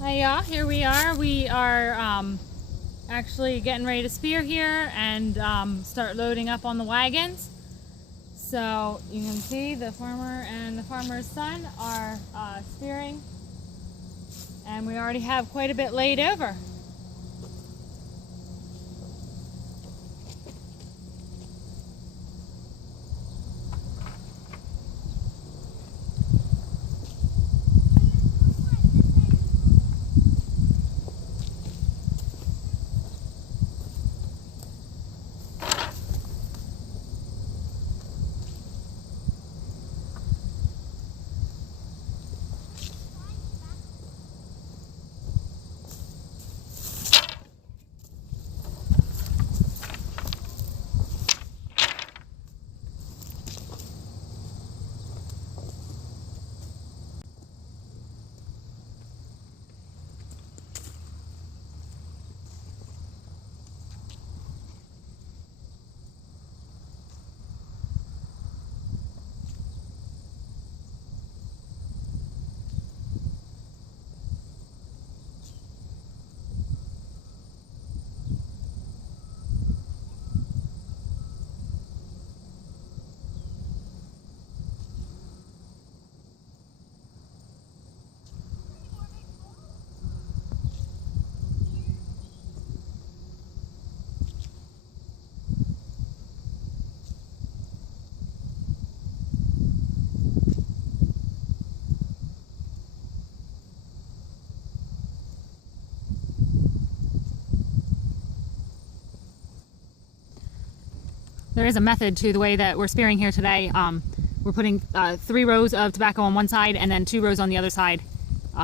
Hi y'all, here we are. We are actually getting ready to spear here and start loading up on the wagons. So you can see the farmer and the farmer's son are spearing, and we already have quite a bit laid over. There is a method to the way that we're spearing here today. We're putting 3 rows of tobacco on one side and then 2 rows on the other side,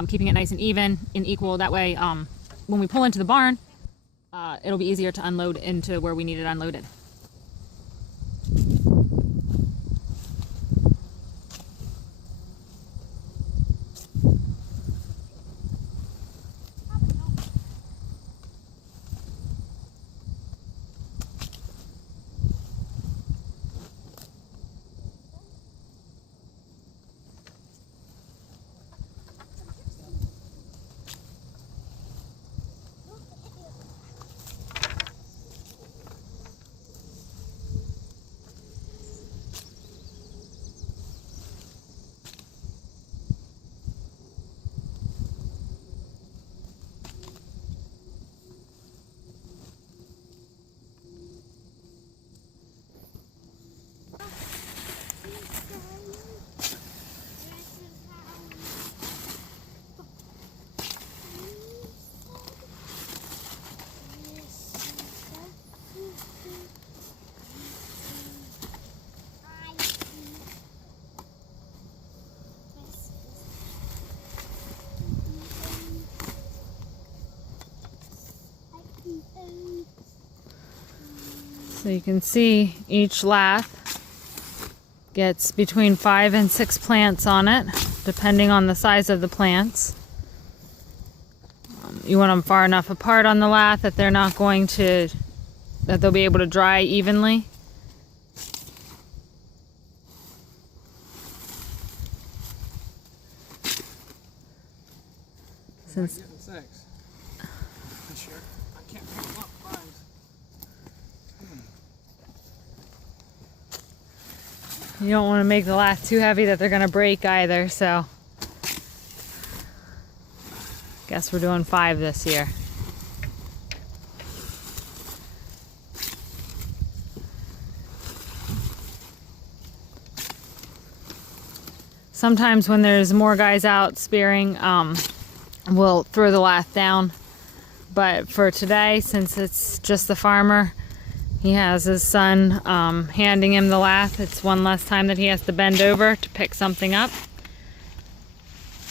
keeping it nice and even and equal. That way, when we pull into the barn, it'll be easier to unload into where we need it unloaded. So you can see each lath gets between 5 and 6 plants on it, depending on the size of the plants. You want them far enough apart on the lath that they're not going to, that they'll be able to dry evenly. Since you don't want to make the lath too heavy that they're going to break either, so guess we're doing 5 this year. Sometimes when there's more guys out spearing, we'll throw the lath down, but for today, since it's just the farmer, he has his son handing him the lath. It's one less time that he has to bend over to pick something up.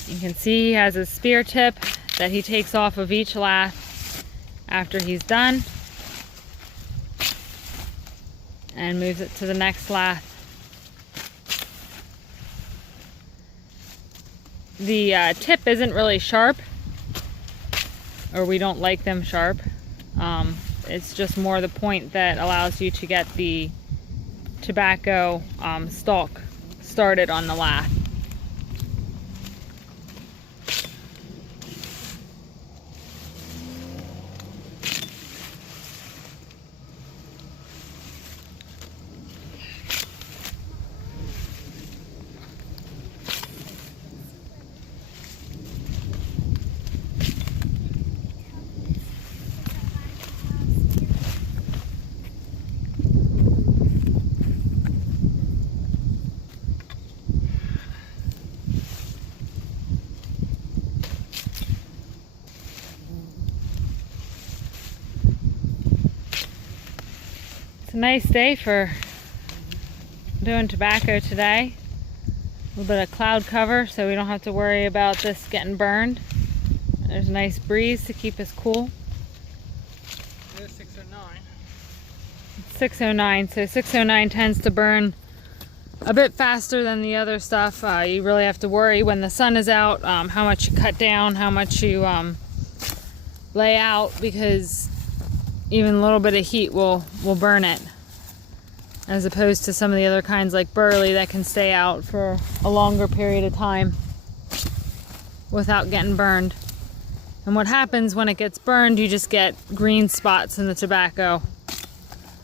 You can see he has a spear tip that he takes off of each lath after he's done and moves it to the next lath. The tip isn't really sharp, or we don't like them sharp. It's just more the point that allows you to get the tobacco stalk started on the lath. It's a nice day for doing tobacco today. A little bit of cloud cover so we don't have to worry about this getting burned. There's a nice breeze to keep us cool. It is 609. 609, so 609 tends to burn a bit faster than the other stuff. You really have to worry when the sun is out how much you cut down, how much you lay out, because even a little bit of heat will burn it, as opposed to some of the other kinds like burley that can stay out for a longer period of time without getting burned. And what happens when it gets burned, you just get green spots in the tobacco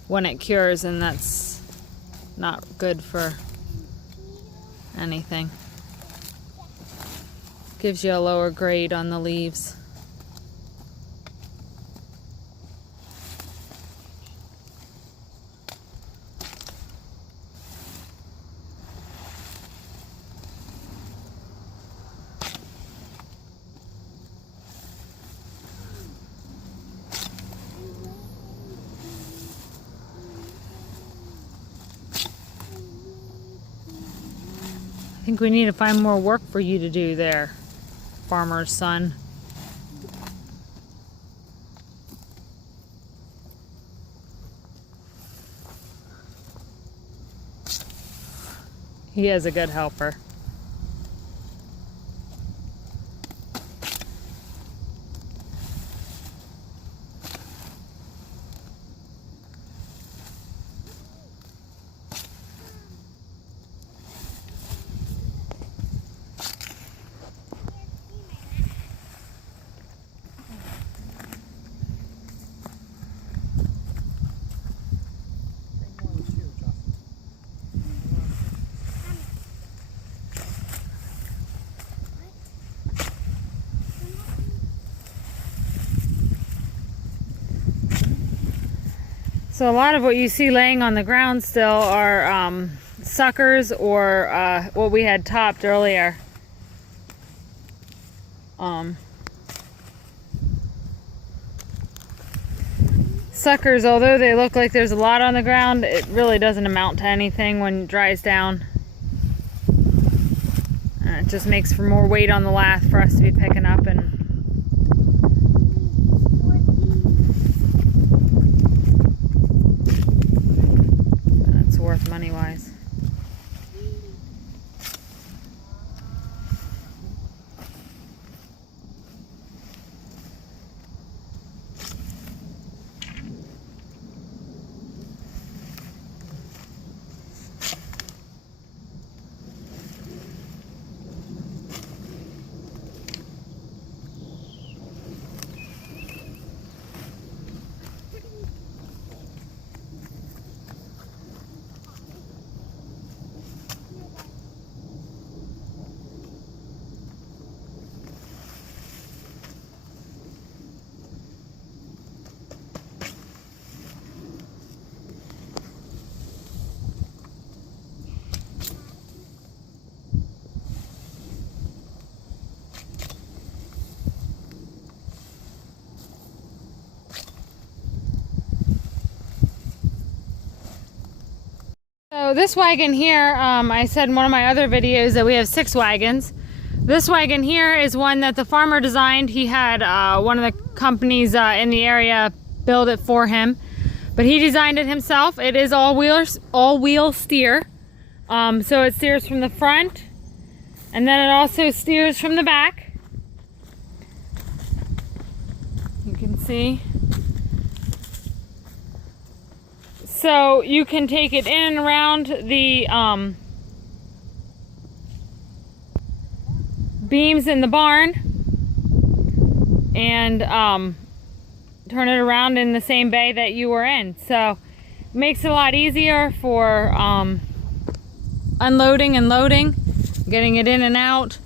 when it cures, and that's not good for anything. Gives you a lower grade on the leaves. I think we need to find more work for you to do there, farmer's son. He is a good helper. So a lot of what you see laying on the ground still are suckers, or what we had topped earlier. Suckers, although they look like there's a lot on the ground, it really doesn't amount to anything when it dries down. It just makes for more weight on the lath for us to be picking up, and worth money wise. So this wagon here, I said in one of my other videos that we have 6 wagons. This wagon here is one that the farmer designed. He had one of the companies in the area build it for him, but he designed it himself. It is all-wheel steer, so it steers from the front, and then it also steers from the back. You can see. So you can take it in and around the beams in the barn and turn it around in the same bay that you were in. So it makes it a lot easier for unloading and loading, getting it in and out,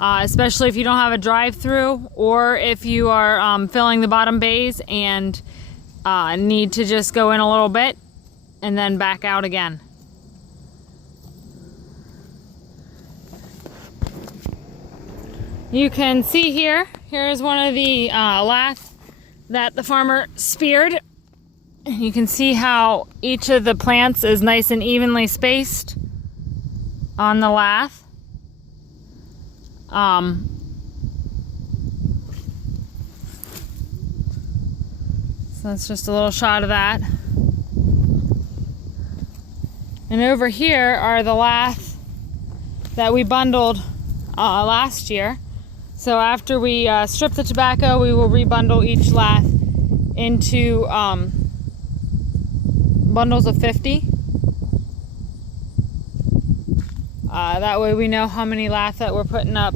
especially if you don't have a drive-through, or if you are filling the bottom bays and need to just go in a little bit and then back out again. You can see here's one of the laths that the farmer speared You can see how each of the plants is nice and evenly spaced on the lath. So that's just a little shot of that. And over here are the lath that we bundled last year. So after we strip the tobacco, we will rebundle each lath into bundles of 50. That way we know how many lath that we're putting up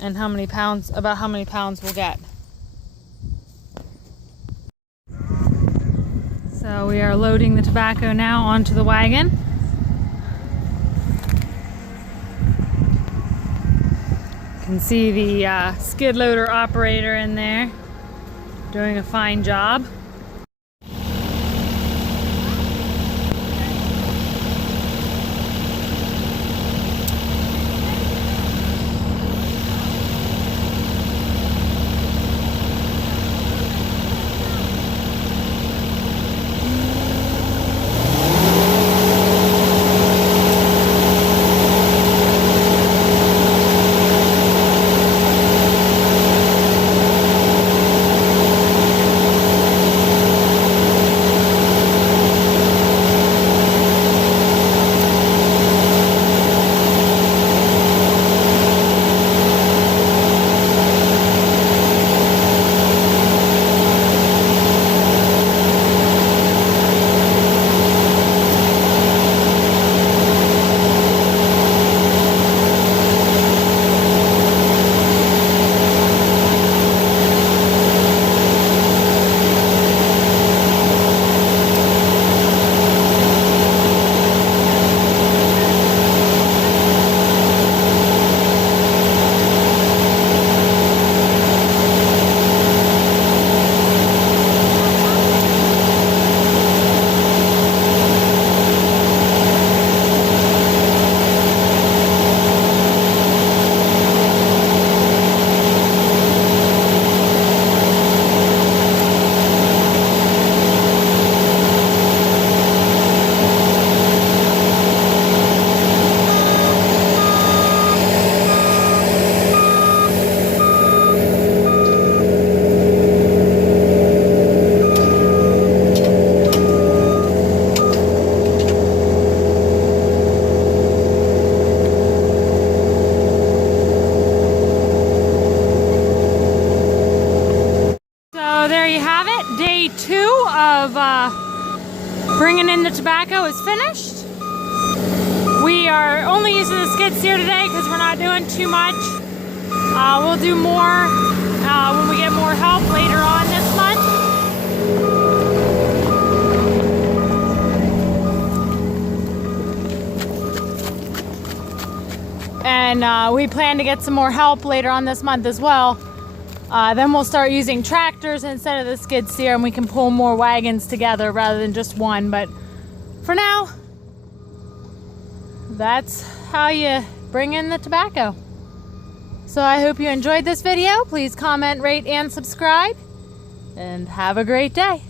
and how many pounds we'll get. So we are loading the tobacco now onto the wagon. You can see the skid loader operator in there doing a fine job. Day 2 of bringing in the tobacco is finished. We are only using the skid steer today because we're not doing too much. We'll do more when we get more help later on this month. And we plan to get some more help later on this month as well. Then we'll start using tractors instead of the skid steer, and we can pull more wagons together rather than just one. But for now, that's how you bring in the tobacco. So I hope you enjoyed this video. Please comment, rate, and subscribe. And have a great day.